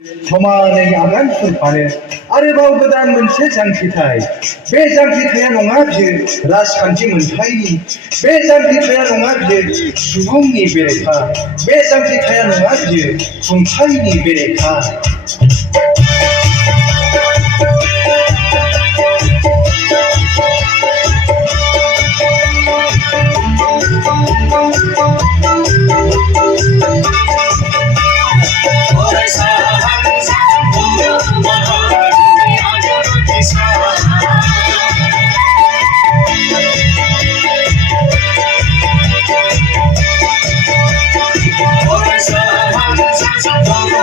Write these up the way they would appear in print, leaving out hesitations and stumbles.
समानै आगान सुरफानो आरोबाव गोदान मोनसे जांख्रिथाय बे जांख्रिथाया नङा बियो राजखान्थि मोनथायनि बे जांख्रिथाया नङा बियो सुबुंनि बेरेखा बे जांख्रिथाया नङा बियो खुंथायनि बेरेखा Foraisa, Hanja, Bodo, Foraisa, Hanja, Bodo,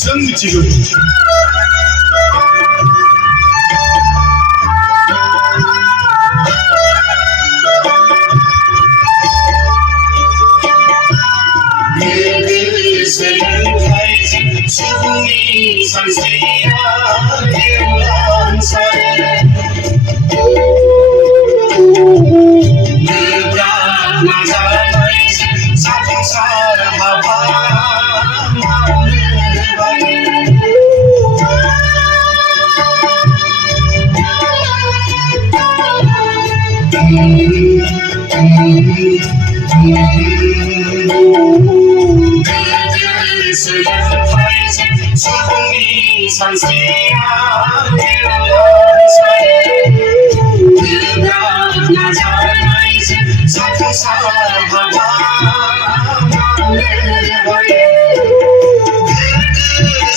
जों मिथिगौ सुबुंनि सानस्रिया गोब्राब नाजानायजों जाफुंसार हाबा सुबुंनि सानस्रिया गोब्राब नाजानायजों जाफुंसार हाबा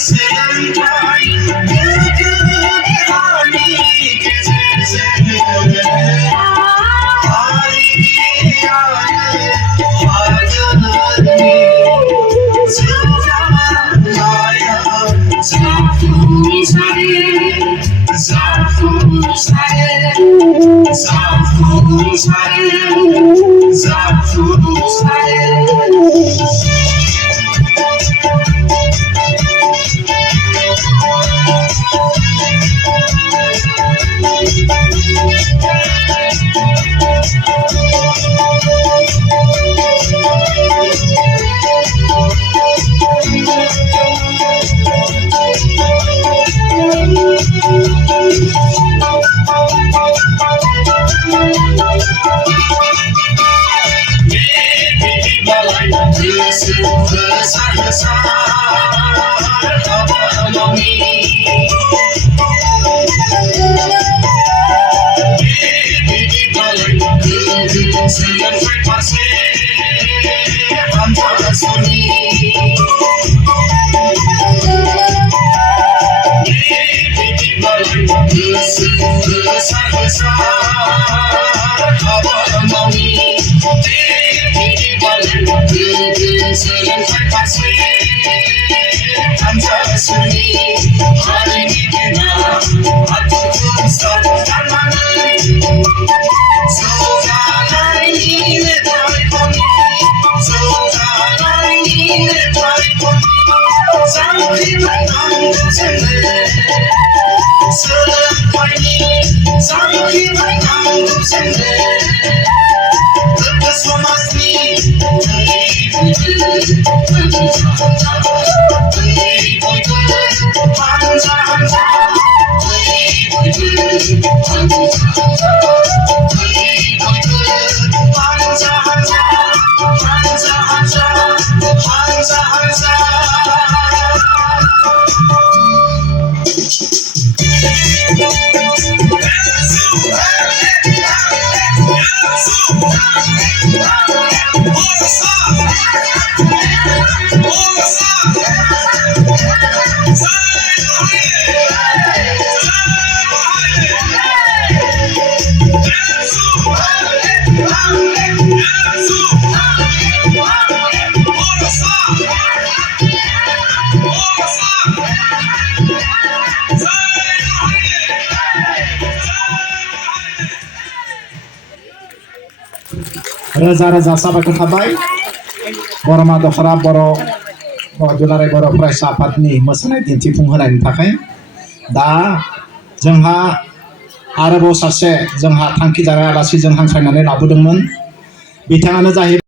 सोलोंथाइ गोग्गो देहानि गेजेरजों besar-besar kabar सोलोंथाइ फारसे हानजासुनि हारिनि गेना हादरखौ सावगारनानै जौगानायनि मेथाइ खनै जौगानायनि मेथाइ खनै जांख्रिलायनांगौ जोंनो सोलोंथाइनि जांख्रिलायनांगौ जोंनो गोग्गो समाजनि हानजा हानजा हानजा हानजा हानजा रोजा रोजा साबायखर थाबाय बर' मादखरा बर' दुलाराय बर' फरायसा आफादनि मोसानाय दिन्थिफुंहोनायनि थाखाय दा जोंहा आरोबाव सासे जोंहा थांखि जानाय आलासि जों हांख्रायनानै लाबोदोंमोन बिथाङानो जाहैबाय